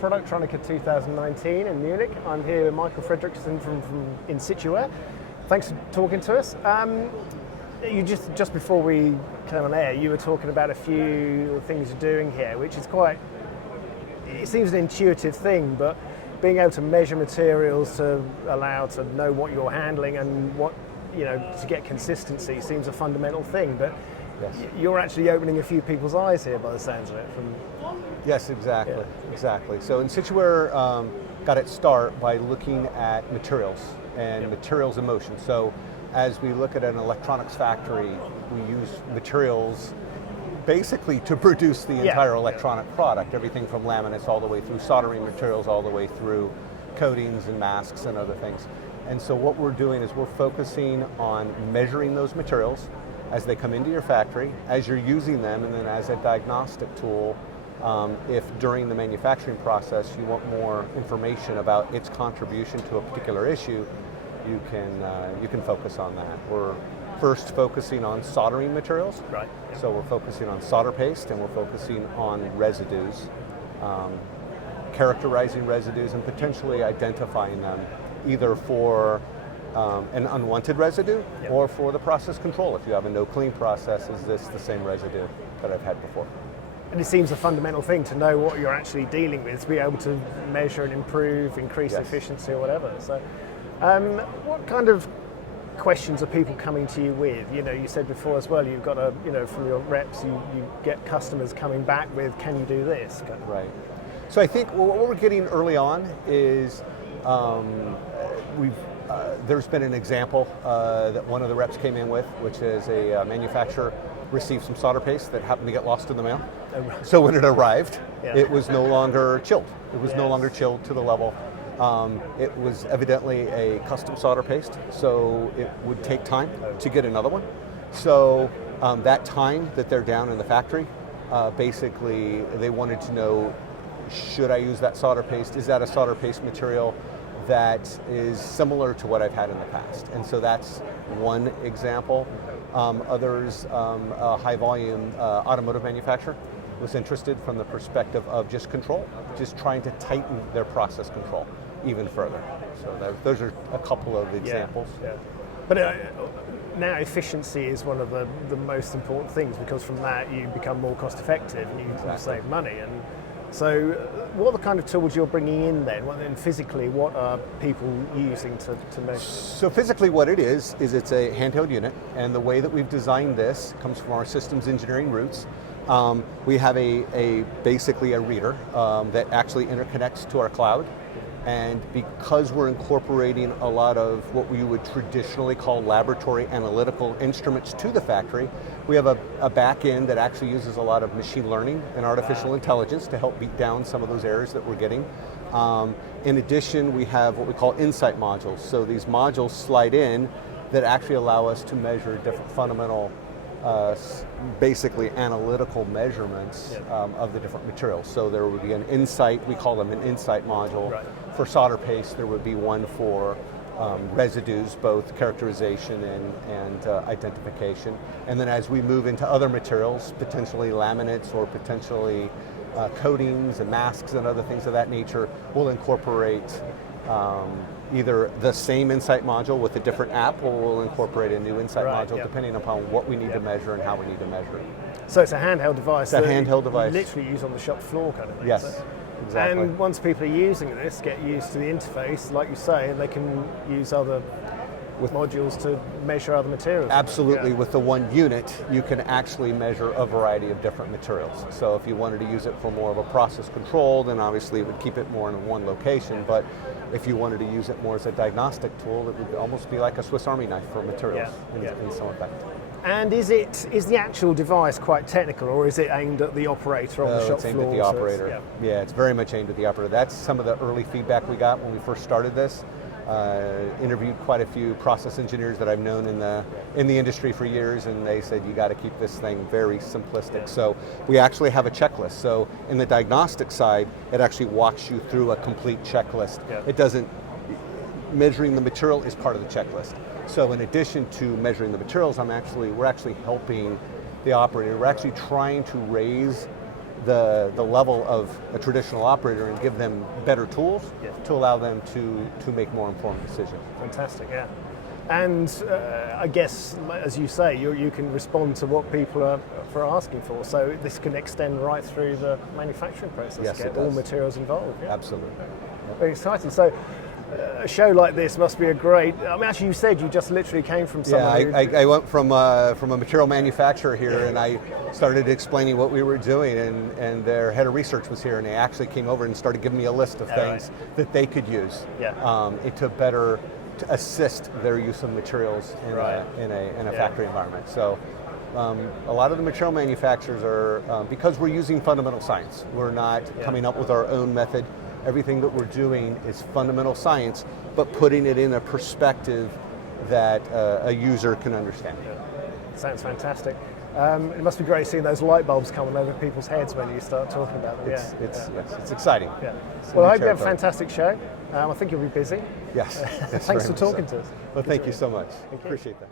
Productronica 2019 in Munich. I'm here with Michael Frederickson from Insituware. Thanks for talking to us. You just before we came on air, you were talking about a few things you're doing here, which is it seems an intuitive thing, but being able to measure materials to allow to know what you're handling and to get consistency seems a fundamental thing. But yes, you're actually opening a few people's eyes here by the sounds of it. Yes, exactly, exactly. So Insituware got its start by looking at materials and materials in motion. So as we look at an electronics factory, we use materials basically to produce the entire electronic product, everything from laminates all the way through soldering materials, all the way through coatings and masks and other things. And so what we're doing is we're focusing on measuring those materials as they come into your factory, as you're using them, and then as a diagnostic tool, if during the manufacturing process you want more information about its contribution to a particular issue, you can focus on that. We're first focusing on soldering materials. Right. So we're focusing on solder paste, and we're focusing on residues, characterizing residues and potentially identifying them either for an unwanted residue or for the process control. If you have a no-clean process, is this the same residue that I've had before? And it seems a fundamental thing to know what you're actually dealing with, to be able to measure and improve, increase efficiency or whatever. So what kind of questions are people coming to you with? You said before as well, you've got from your reps, you get customers coming back with, can you do this? Right. So I think what we're getting early on is there's been an example that one of the reps came in with, which is a manufacturer received some solder paste that happened to get lost in the mail. So when it arrived, it was no longer chilled. It was no longer chilled to the level. It was evidently a custom solder paste, so it would take time to get another one. So that time that they're down in the factory, basically they wanted to know, should I use that solder paste? Is that a solder paste material that is similar to what I've had in the past? And so that's one example. Others, a high volume automotive manufacturer was interested from the perspective of just control, just trying to tighten their process control even further. So those are a couple of examples. Yeah. But now efficiency is one of the most important things, because from that you become more cost effective and you save money. And so what are the kind of tools you're bringing in then? And physically, what are people using to measure? So physically what it is it's a handheld unit, and the way that we've designed this comes from our systems engineering roots. We have basically a reader that actually interconnects to our cloud. And because we're incorporating a lot of what we would traditionally call laboratory analytical instruments to the factory, we have a back end that actually uses a lot of machine learning and artificial intelligence to help beat down some of those errors that we're getting. In addition, we have what we call insight modules. So these modules slide in that actually allow us to measure different fundamental basically analytical measurements of the different materials. So there would be an insight, we call them an insight module. Right. For solder paste, there would be one for residues, both characterization and identification. And then as we move into other materials, potentially laminates or potentially coatings and masks and other things of that nature, we'll incorporate either the same insight module with a different app, or we'll incorporate a new insight module depending upon what we need to measure and how we need to measure it. So it's a handheld device. It's a handheld device. You literally use on the shop floor kind of thing. Yes, exactly. And once people are using this, get used to the interface, like you say, and they can use other modules to measure other materials. Absolutely. With the one unit, you can actually measure a variety of different materials. So if you wanted to use it for more of a process control, then obviously it would keep it more in one location. But if you wanted to use it more as a diagnostic tool, it would almost be like a Swiss Army knife for materials in some effect. And is the actual device quite technical, or is it aimed at the operator on the shop floor? It's aimed at the operator. Yeah, it's very much aimed at the operator. That's some of the early feedback we got when we first started this. Interviewed quite a few process engineers that I've known in the industry for years, and they said you got to keep this thing very simplistic. So we actually have a checklist. So in the diagnostic side, it actually walks you through a complete checklist. It doesn't. Measuring the material is part of the checklist. So in addition to measuring the materials, we're actually helping the operator. We're actually trying to raise the level of a traditional operator and give them better tools to allow them to make more informed decisions. Fantastic, yeah. And I guess, as you say, you can respond to what people are asking for. So this can extend right through the manufacturing process. Yes, get all materials involved. Yeah. Absolutely. Very exciting. So a show like this must be a great. I mean, actually, you said you just literally came from somewhere. Yeah, I went from a material manufacturer here, and I started explaining what we were doing, and their head of research was here, and they actually came over and started giving me a list of things that they could use to better assist their use of materials in a factory environment. So a lot of the material manufacturers are, because we're using fundamental science, we're not coming up with our own method. Everything that we're doing is fundamental science, but putting it in a perspective that a user can understand. Yeah. Sounds fantastic. It must be great seeing those light bulbs coming over people's heads when you start talking about them. It's exciting. Yeah. Well, I hope you have a fantastic show. I think you'll be busy. Yes. Thanks for talking to us. Well, thank you so much. Thank you. Appreciate that.